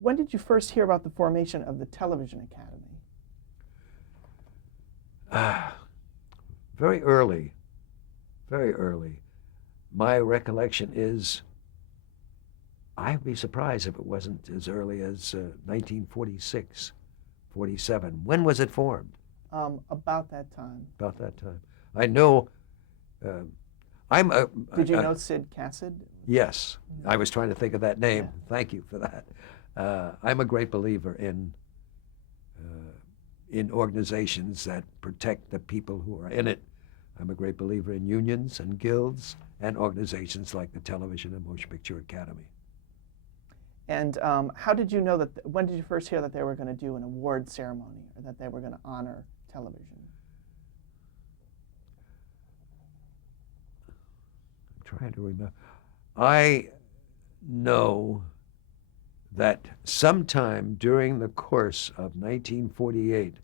When did you first hear about the formation of the Television Academy? Ah, very early, very early. My recollection is I'd be surprised if it wasn't as early as 1946, 47. When was it formed? About that time. About that time. I know uh, I'm a, Did you a, know Sid Cassett? yes, I was trying to think of that name. Yeah. Thank you for that. I'm a great believer in organizations that protect the people who are in it. I'm a great believer in unions and guilds and organizations like the Television and Motion Picture Academy. And how did you know that? When did you first hear that they were going to do an award ceremony or that they were going to honor television? I'm trying to remember. I know that sometime during the course of 1948,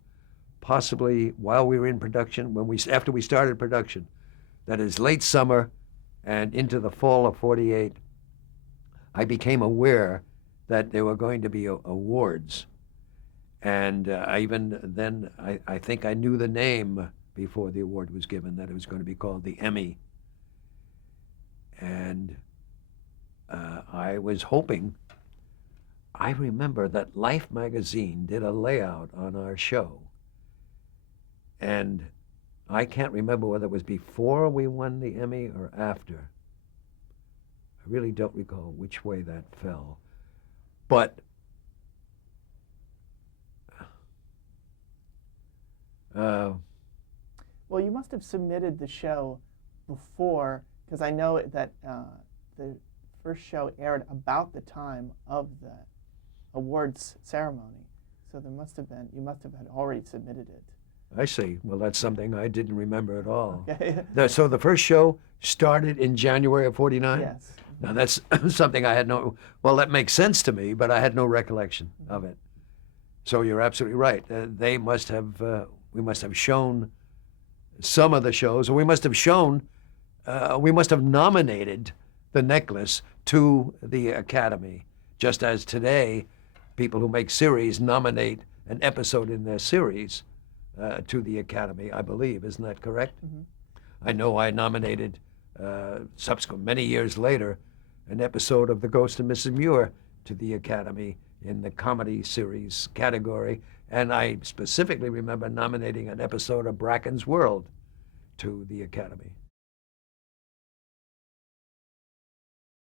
possibly while we were in production, after we started production, that is late summer and into the fall of 48, I became aware that there were going to be awards. And I think I knew the name before the award was given, that it was going to be called the Emmy. And I was hoping, I remember that Life magazine did a layout on our show. And I can't remember whether it was before we won the Emmy or after. I really don't recall which way that fell. But Well, you must have submitted the show before, because I know that the first show aired about the time of the awards ceremony. So there must have been, you must have had already submitted it. I see. Well, that's something I didn't remember at all. Okay. So the first show started in January of 49? Yes. Now that's something I had no, well, that makes sense to me, but I had no recollection of it. So you're absolutely right. We must have shown some of the shows, or we must have nominated the necklace to the Academy, just as today people who make series nominate an episode in their series to the Academy, I believe. Isn't that correct? Mm-hmm. I know I nominated, many years later, an episode of The Ghost of Mrs. Muir to the Academy in the comedy series category, and I specifically remember nominating an episode of Bracken's World to the Academy.